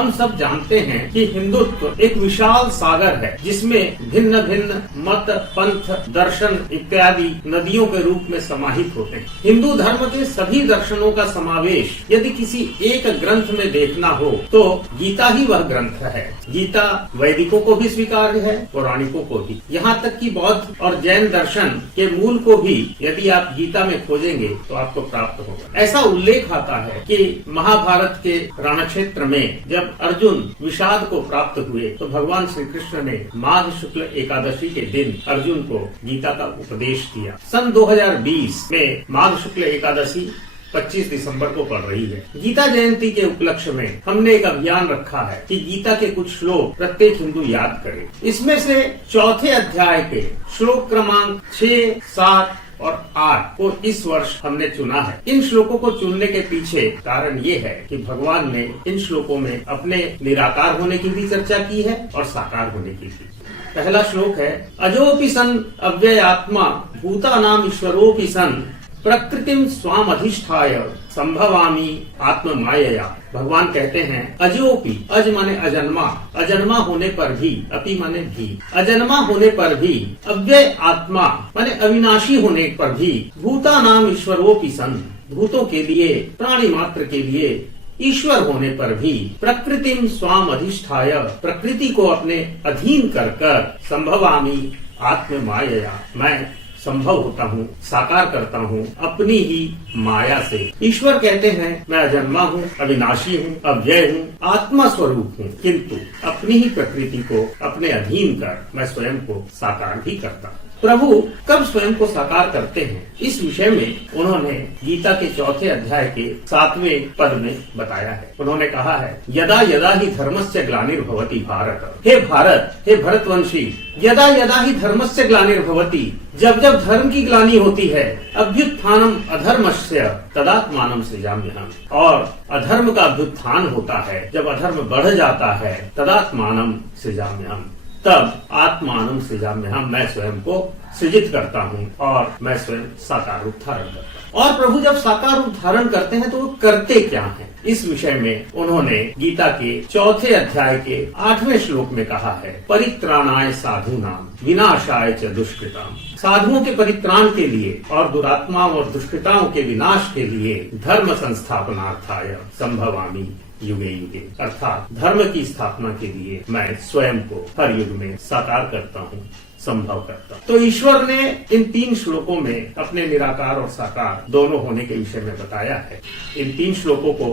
हम सब जानते हैं कि हिंदुत्व एक विशाल सागर है जिसमें भिन्न भिन्न मत, पंथ, दर्शन इत्यादि नदियों के रूप में समाहित होते हैं। हिंदू धर्म के सभी दर्शनों का समावेश यदि किसी एक ग्रंथ में देखना हो तो गीता ही वह ग्रंथ है। गीता वैदिकों को भी स्वीकार्य है, पौराणिकों को भी, यहाँ तक कि बौद्ध और जैन दर्शन के मूल को भी यदि आप गीता में खोजेंगे तो आपको प्राप्त होगा। ऐसा उल्लेख आता है कि महाभारत के रणक्षेत्र में जब अर्जुन विषाद को प्राप्त हुए तो भगवान श्री कृष्ण ने माघ शुक्ल एकादशी के दिन अर्जुन को गीता का उपदेश दिया। सन 2020 में माघ शुक्ल एकादशी 25 दिसंबर को पड़ रही है। गीता जयंती के उपलक्ष्य में हमने एक अभियान रखा है कि गीता के कुछ श्लोक प्रत्येक हिंदू याद करे। इसमें से चौथे अध्याय के श्लोक क्रमांक 6, 7 और 8 को इस वर्ष हमने चुना है। इन श्लोकों को चुनने के पीछे कारण ये है कि भगवान ने इन श्लोकों में अपने निराकार होने की भी चर्चा की है और साकार होने की भी। पहला श्लोक है, अजोपि सन अव्ययात्मा भूतानाम ईश्वरोपि सन प्रकृतिम स्वाम अधिष्ठाय संभवामी आत्म मायया। भगवान कहते हैं अजोपि, अज माने अजन्मा, अजन्मा होने पर भी, अपि माने भी, अजन्मा होने पर भी, अव्यय आत्मा माने अविनाशी होने पर भी, भूतानाम ईश्वरोपि सन, भूतों के लिए, प्राणी मात्र के लिए ईश्वर होने पर भी, प्रकृतिम स्वाम अधिष्ठाय, प्रकृति को अपने अधीन कर कर, संभवामी आत्म मायया, मैं संभव होता हूँ, साकार करता हूँ अपनी ही माया से। ईश्वर कहते हैं मैं अजन्मा हूँ, अविनाशी हूँ, अव्यय हूँ, आत्मा स्वरूप हूँ, किंतु अपनी ही प्रकृति को अपने अधीन कर मैं स्वयं को साकार भी करता हूँ। प्रभु कब स्वयं को साकार करते हैं, इस विषय में उन्होंने गीता के चौथे अध्याय के 7वें पद में बताया है। उन्होंने कहा है, यदा यदा ही धर्मस्य ग्लानिर्भवति भारत, हे भारत, हे भरतवंशी, यदा यदा ही धर्मस्य ग्लानिर्भवति, जब जब धर्म की ग्लानि होती है, अभ्युत्थानम अधर्मस्य तदात्मानम सृजाम्यहम्, और अधर्म का अभ्युत्थान होता है, जब अधर्म बढ़ जाता है, तदात्मानम सृजाम्यहम्, तब आत्मानम सृजाम्यहम्, मैं स्वयं को सृजित करता हूँ और मैं स्वयं साकार रूप धारण करता हूँ। और प्रभु जब साकार रूप धारण करते हैं तो वो करते क्या हैं, इस विषय में उन्होंने गीता के चौथे अध्याय के 8वें श्लोक में कहा है, परित्राणाय साधूनाम विनाशाय च दुष्कृताम, साधुओं के परित्राण के लिए और दुरात्माओं और दुष्कृताओं के विनाश के लिए धर्म संस्थापनार्थाय संभवामि युगे युगे, अर्थात धर्म की स्थापना के लिए मैं स्वयं को हर युग में साकार करता हूँ, संभव करता हूँ। तो ईश्वर ने इन 3 श्लोकों में अपने निराकार और साकार दोनों होने के विषय में बताया है। इन 3 श्लोकों को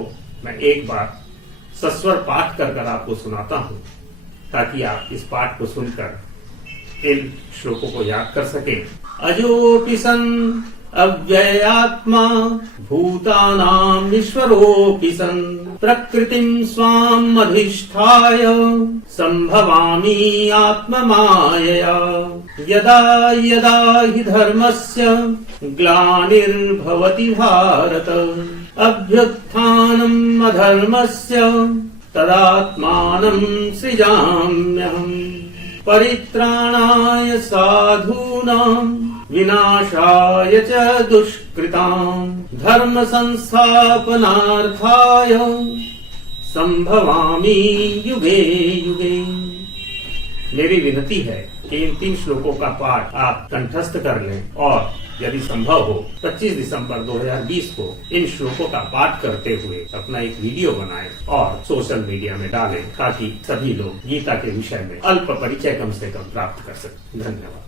मैं एक बार सस्वर पाठ कर आपको सुनाता हूँ ताकि आप इस पाठ को सुनकर इन श्लोकों को याद कर सकें। अजोपि सन् अव्ययात्मा भूतानाम ईश्वरोपि सन् प्रकृतिं स्वाम अधिष्ठाय संभवामि आत्ममायया, यदा यदा हि धर्मस्य ग्लानिर्भवति भारत, अभ्युत्थानम् अधर्मस्य तदात्मानं सृजाम्यहम्, परित्राणाय साधूनां विनाशाय च दुष्कृताम्, धर्म संस्थापनार्थाय संभवामि युगे युगे। मेरी विनती है कि इन 3 श्लोकों का पाठ आप कंठस्थ कर लें और यदि संभव हो 25 दिसंबर 2020 को इन श्लोकों का पाठ करते हुए अपना एक वीडियो बनाएं और सोशल मीडिया में डालें ताकि सभी लोग गीता के विषय में अल्प परिचय कम से कम प्राप्त कर सकें। धन्यवाद।